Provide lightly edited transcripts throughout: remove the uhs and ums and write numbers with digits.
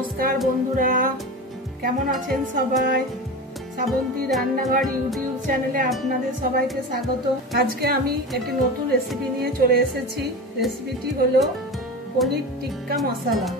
নমস্কার বন্ধুরা, কেমন আছেন সবাই? শ্রাবন্তী রান্নাঘর ইউটিউব চ্যানেলে আপনাদের সবাইকে স্বাগত। আজকে আমি একটি নতুন রেসিপি নিয়ে চলে এসেছি। রেসিপিটি হলো পনির টিক্কা মশলা।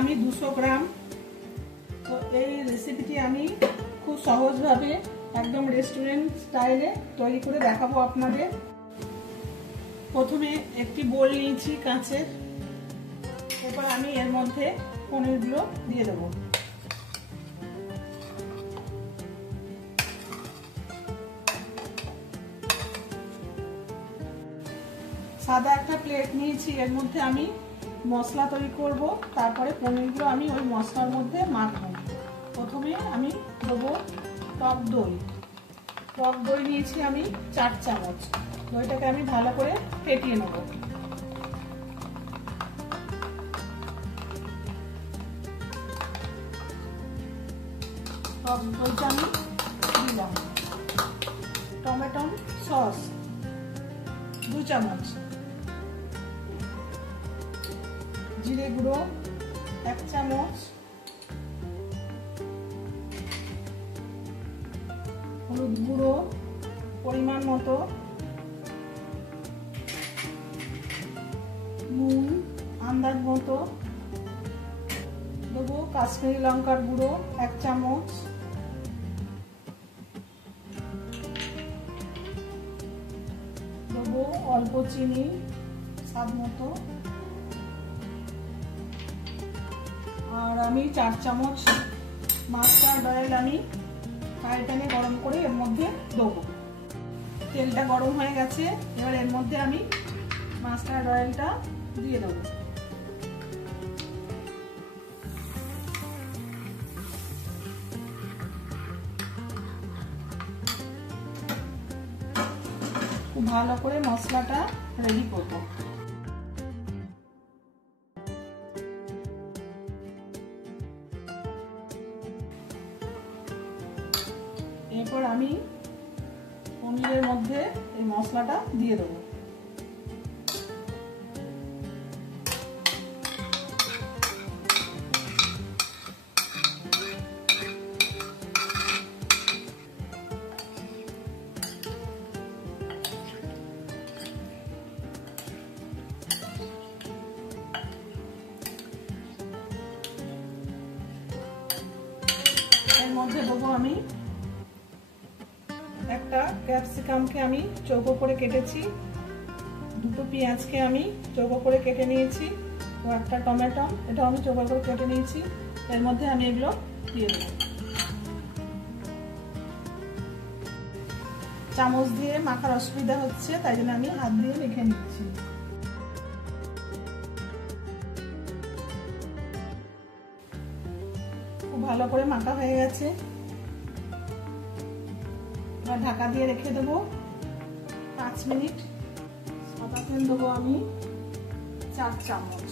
আমি 200 গ্রাম। তো এই রেসিপিটি আমি খুব সহজভাবে একদম রেস্টুরেন্ট স্টাইলে তৈরি করে দেখাবো আপনাদের। প্রথমে একটি বোল নিয়েছি কাঁচের। এবার আমি এর মধ্যে পনিরগুলো দিয়ে দেবো। সাদা একটা প্লেট নিয়েছি, এর মধ্যে আমি মশলা তৈরি করব। তারপরে পনিরগুলো আমি ওই মশলার মধ্যে মাখবো। প্রথমে আমি দেবো টক দই। টক দই নিয়েছি আমি 4 চামচ। দইটাকে আমি ভালো করে ফেটিয়ে নেব। টক দইটা আমি দিলাম। টমেটো সস 2 চামচ। জিরে গুঁড়ো 1 চামচ। হলুদ গুঁড়ো পরিমাণ মতো। নুন আন্দাজ মতো। দেবো কাশ্মীরি লঙ্কার গুঁড়ো 1 চামচ। দেবো অল্প চিনি স্বাদ মতো। আর আমি 4 চামচ মাস্টার্ড অয়েল আমি ফ্রাই প্যানে গরম করে এর মধ্যে দেবো। তেলটা গরম হয়ে গেছে, এবার এর মধ্যে আমি মাস্টার্ড অয়েলটা দিয়ে দেবো। খুব ভালো করে মশলাটা রেডি করবো। এরপর আমি পনিরের মধ্যে এই মশলাটা দিয়ে দেবো। এর মধ্যে দেবো আমি একটা ক্যাপসিকামকে আমি চৌকো করে কেটেছি। 2টো পেঁয়াজকে আমি চৌকো করে কেটে নিয়েছি। ও একটা টমেটো, এটাও আমি চৌকো করে কেটে নিয়েছি। এর মধ্যে আমি এগুলো দিয়ে দেবো। চামচ দিয়ে মাখার অসুবিধা হচ্ছে, তাই জন্য আমি হাত দিয়ে মেখে নিচ্ছি। খুব ভালো করে মাখা হয়ে গেছে। ঢাকা দিয়ে রেখে দেবো 5 মিনিট। সাদা তেল দেবো আমি 4 চামচ।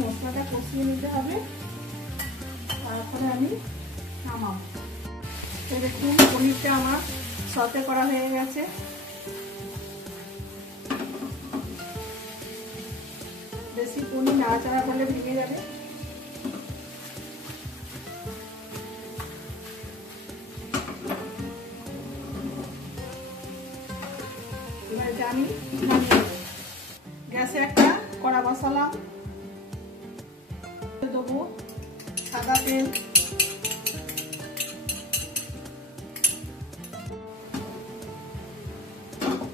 মশলাটা কষিয়ে নিতে হবে, তারপরে আমি নামাবো। দেখুন পনিরটা আমার সতে করা হয়ে গেছে। বেশি পনির নাড়াচাড়া করলে ভেঙে যাবে। এবার এটা আমি নামিয়ে দেবো। গ্যাসে একটা কড়া বসালাম, দেবো সাদা তেল,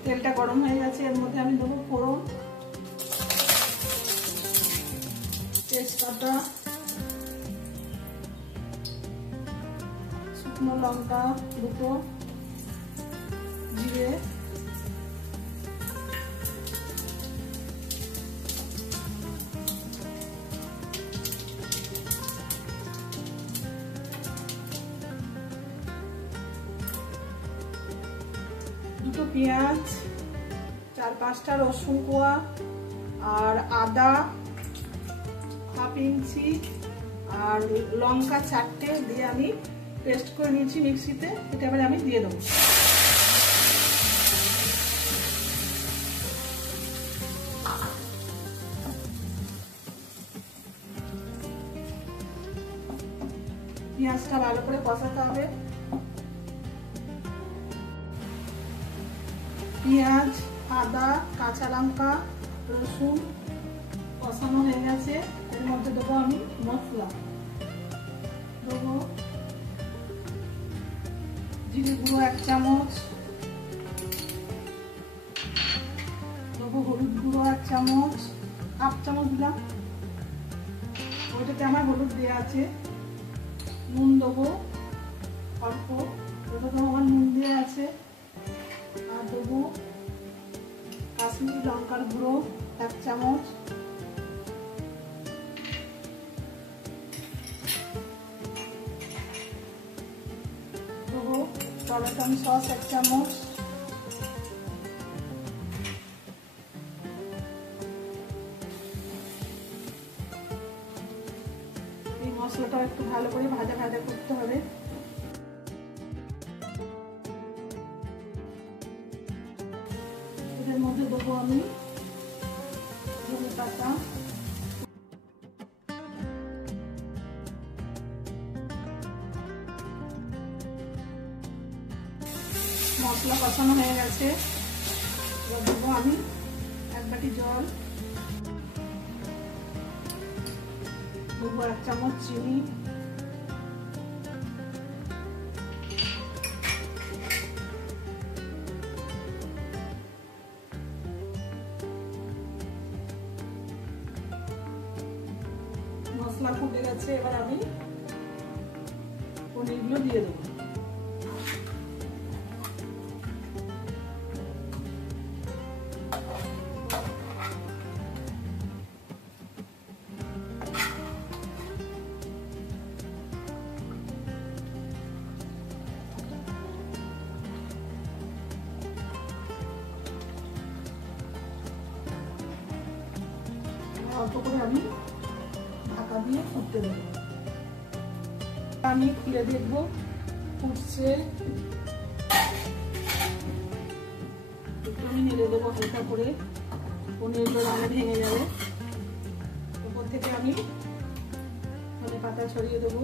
তেলটা গরম হয়ে গেছে। এর মধ্যে আমি দেবো ফোড়ন, তেজপাতা, শুকনো লঙ্কা দুটো, জিরে, দুটো পেঁয়াজ, 4-5টা রসুন কোয়া, আর আদা হাফ ইঞ্চি, আর লঙ্কা 4টে দিয়ে আমি পেস্ট করে নিয়েছি মিক্সিতে। এটা এবারে আমি দিয়ে দেবো। পেঁয়াজটা ভালো করে কষাতে হবে। পেঁয়াজ, আদা, কাঁচা লঙ্কা, রসুন কষানো হয়ে গেছে। এর মধ্যে দেবো আমি মশলা, দেবো জিরে গুঁড়ো 1 চামচ, দেবো হলুদ গুঁড়ো 1 চামচ, হাফ চামচ দিলাম, ওইটাতে আমার হলুদ দেওয়া আছে। নুন দেবো অল্প, ওটাতে আমার নুন দেওয়া আছে। আর দেবো কাশ্মীরি লঙ্কার গুঁড়ো 1 চামচ, দেবো টমেটো সস 1 চামচ, এই মশলাটা একটু ভালো করে ভাজা ভাজা করতে হবে। এর মধ্যে দেবো আমি ধনে পাতা, মশলা কষানো হয়ে গেছে। এবার দেবো আমি 1 বাটি জল, দেবো 1 চামচ চিনি, মশলা ফুটে গেছে। এবার আমি পনিরগুলো দিয়ে দেবো। অল্প করে আমি ঢাকা দিয়ে ফুটতে দেবো। আমি খুলে দেখবো ফুটছে, একটু আমি নেড়ে দেবো হালকা করে, পনিরগুলো রান্না ভেঙে যাবে। উপর থেকে আমি ধনে পাতা ছড়িয়ে দেবো।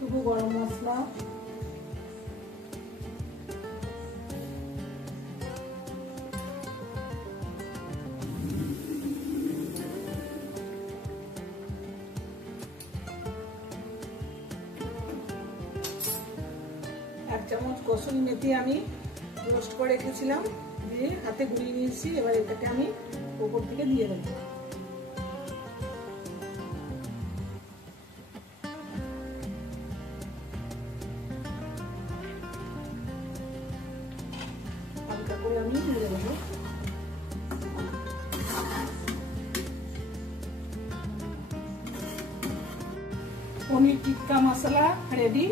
দেবো গরম মশলা, এক চামচ কসুরি মেথি আমি রোস্ট করে রেখেছিলাম, দিয়ে হাতে গুলিয়ে নিয়েছি। এবার এটাকে আমি উপর থেকে দিয়ে দেবো। হালকা করে আমি দিয়ে দেবো। পনির টিক্কা মশলা রেডি।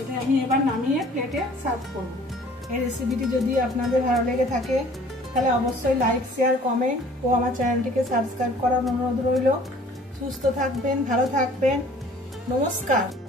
এটা আমি এবার নামিয়ে প্লেটে সার্ভ করব। এই রেসিপিটি যদি আপনাদের ভালো লেগে থাকে তাহলে অবশ্যই লাইক, শেয়ার, কমেন্ট ও আমার চ্যানেলটিকে সাবস্ক্রাইব করার অনুরোধ রইল। সুস্থ থাকবেন, ভালো থাকবেন। নমস্কার।